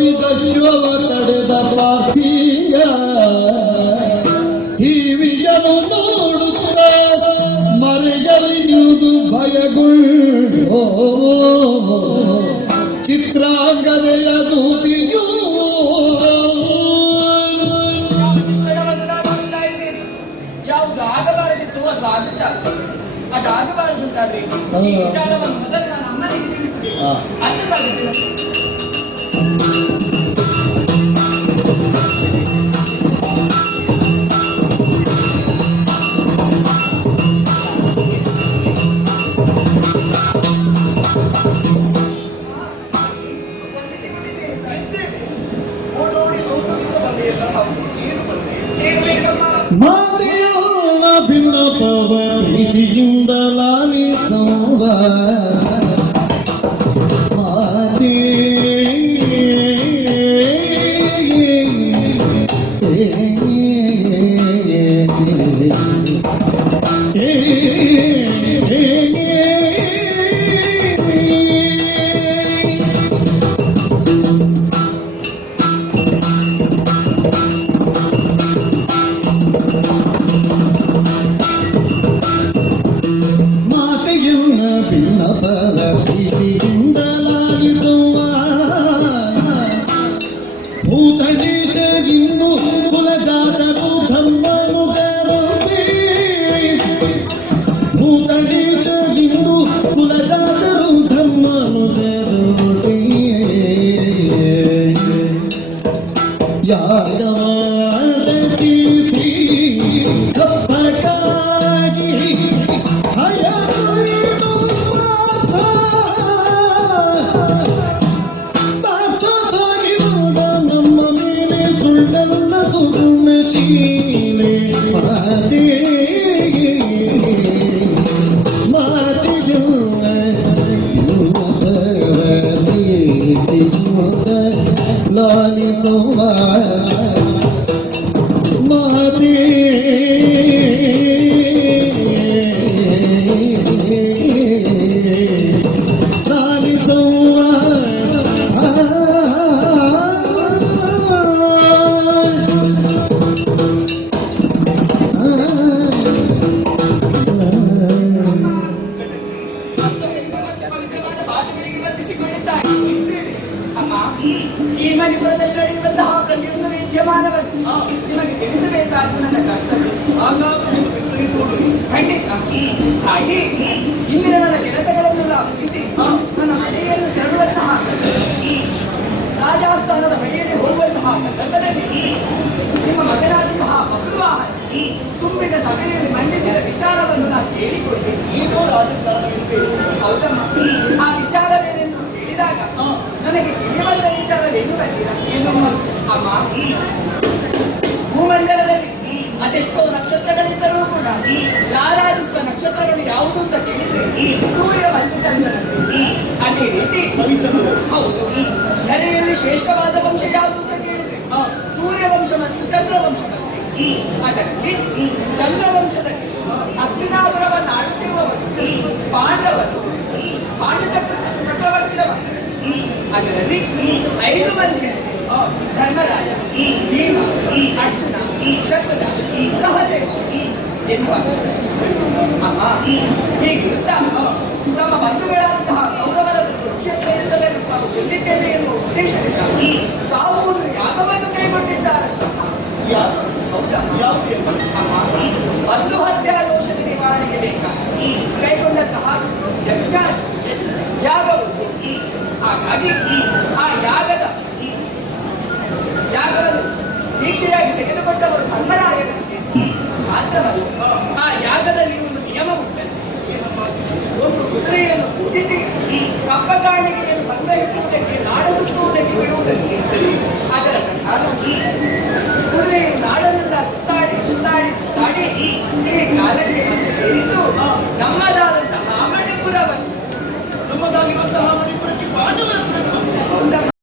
ವಿದಶ್ವವ ತಡೆದ ಪಾರ್ಥಿಯ ಟಿವಿಯನ್ನು ನೋಡುತ್ತ ಮರೆಯಲಿಯುವುದು ಭಯಗುಳ್ಳೋ ಚಿತ್ರಾಂಗದೆಯ ದೂತಿಯೂ ಯಾವುದು ಆಗಬಾರದಿತ್ತು ಅದು ಆಗುತ್ತಾಗುತ್ತೆ. ಅದಾಗಬಾರದು ಅಂತಾದ್ರೆ ಈ ವಿಚಾರವನ್ನು ಮೊದಲು ನಾನು ಅಮ್ಮನಿಗೆ ತಿಳಿಸಬೇಕು. ಅದು ಸಾಧ್ಯವಿಲ್ಲ. ಮಾತೆಯಲ್ಲ ಭಿನ್ನಪವ ಪ್ರೀತಿಯಿಂದ ಲಾಲಿಸುವ ಮಾತೆ ಭೂತಡೀಚರಿಂದು ಕುಲಜಾತರು ಧರ್ಮನು ಜರುತಿ ಭೂತಡೀಚರಿಂದು ಕುಲಜಾತರು ಧರ್ಮನು ಜರುತಿ ಯಾದವಾರತಿಸಿ ಕಪ್ಪಕಾಗಿ ಹಯದು ಶೀಲೆ ಮಾತೆ ಮಾತಿಲ್ಲ ಪ್ರೀತಿ ಲಾಲಿಸುವ ಮಾತೆ ಲಾಲಿಸುವ ಈ ಮಣಿಪುರದಲ್ಲಿ ನಡೆಯುವಂತಹ ಪ್ರತಿಯೊಂದು ವಿದ್ಯಮಾನವನ್ನು ನಿಮಗೆ ತಿಳಿಸಬೇಕಾದ ನನ್ನ ಕರ್ತವ್ಯ. ಖಂಡಿತ ಹಾಗೆ ಇಂದಿನ ನನ್ನ ಕೆಲಸಗಳನ್ನೆಲ್ಲ ಮುಗಿಸಿ ನನ್ನ ಮನೆಯನ್ನು ತೆರಳುವಂತಹ ರಾಜಸ್ಥಾನದ ಬಳಿಯಲ್ಲಿ ಹೋಗುವಂತಹ ಸಂದರ್ಭದಲ್ಲಿ ನಿಮ್ಮ ಮಗನಾದಂತಹ ಬಬ್ರುವಾಹನ ತುಂಬಿದ ಸಭೆಯಲ್ಲಿ ಮಂಡಿಸಿದ ವಿಚಾರವನ್ನು ನಾನು ಕೇಳಿಕೊಂಡೆ. ಹೌದಮ್ಮ, ಆ ವಿಚಾರವೇನೆಂದು ಹೇಳಿದಾಗ ನನಗೆ ತಿಳಿಬಂದ ವಿಚಾರವೇನು ಬಂದಿಲ್ಲ. ಅಮ್ಮ, ಭೂಮಂಡಲದಲ್ಲಿ ಅದೆಷ್ಟೋ ನಕ್ಷತ್ರಗಳಿದ್ದರೂ ಕೂಡ ರಾರಾಜಿಸುವ ನಕ್ಷತ್ರಗಳು ಯಾವುದು ಅಂತ ಕೇಳಿದ್ರೆ ಸೂರ್ಯ ಮತ್ತು ಚಂದ್ರನಂತೆ. ಅದೇ ರೀತಿ ಹೌದು, ಧರೆಯಲ್ಲಿ ಶ್ರೇಷ್ಠವಾದ ವಂಶ ಯಾವುದು ಅಂತ ಕೇಳಿದ್ರೆ ಸೂರ್ಯವಂಶ ಮತ್ತು ಚಂದ್ರವಂಶದಂತೆ. ಅದರಲ್ಲಿ ಚಂದ್ರವಂಶದಲ್ಲಿ ಹಸ್ತಿನಾಪುರವನ್ನು ಆಳುತ್ತಿರುವವರು ಪಾಂಡವರು, ಚಕ್ರವರ್ತಿಯವರು. ಅದರಲ್ಲಿ 5 ಮಂದಿ ಧರ್ಮರಾಜ, ಭೀಮ, ಅರ್ಜುನ, ಶಕುನ, ಸಹದೇವ ಎನ್ನುವ ಅಮ್ಮ ಹೀಗಿರುತ್ತಾ ತಮ್ಮ ಬಂಧುಗಳಾದಂತಹ ಕೌರವರ ಕುರುಕ್ಷೇತ್ರ ಯುದ್ಧದಲ್ಲಿ ತಾವು ಗೆಲ್ಲಿದ್ದೇವೆ ಎನ್ನುವ ಉದ್ದೇಶದಿಂದ ತಾವು ಒಂದು ಯಾಗವನ್ನು ಕೈಗೊಂಡಿದ್ದಾರೆ. ಹೌದಾ? ಅಮ್ಮ, ಬಂಧು ಹತ್ಯೆ ದೋಷದ ನಿವಾರಣೆಗೆ ಬೇಕಾಗಿ ಕೈಗೊಂಡಂತಹ ಯಾಗವು. ಹಾಗಾಗಿ ಆ ಯಾಗವನ್ನು ದೀಕ್ಷೆಯಾಗಿ ತೆಗೆದುಕೊಂಡವರು ಧರ್ಮರಾಯರಂತೆ. ಮಾತ್ರವಲ್ಲ, ಆ ಯಾಗದಲ್ಲಿ ಒಂದು ನಿಯಮ ಉಂಟಂತೆ. ಒಂದು ಕುದುರೆಯನ್ನು ಪೂಜಿಸಿ ಕಪ್ಪ ಕಾಣಿಕೆಯನ್ನು ಸಂಗ್ರಹಿಸುವುದಕ್ಕೆ, ನಾಡ ಸುತ್ತುವುದಕ್ಕೆ ಬಿಡುವುದಕ್ಕೆ ಅದರ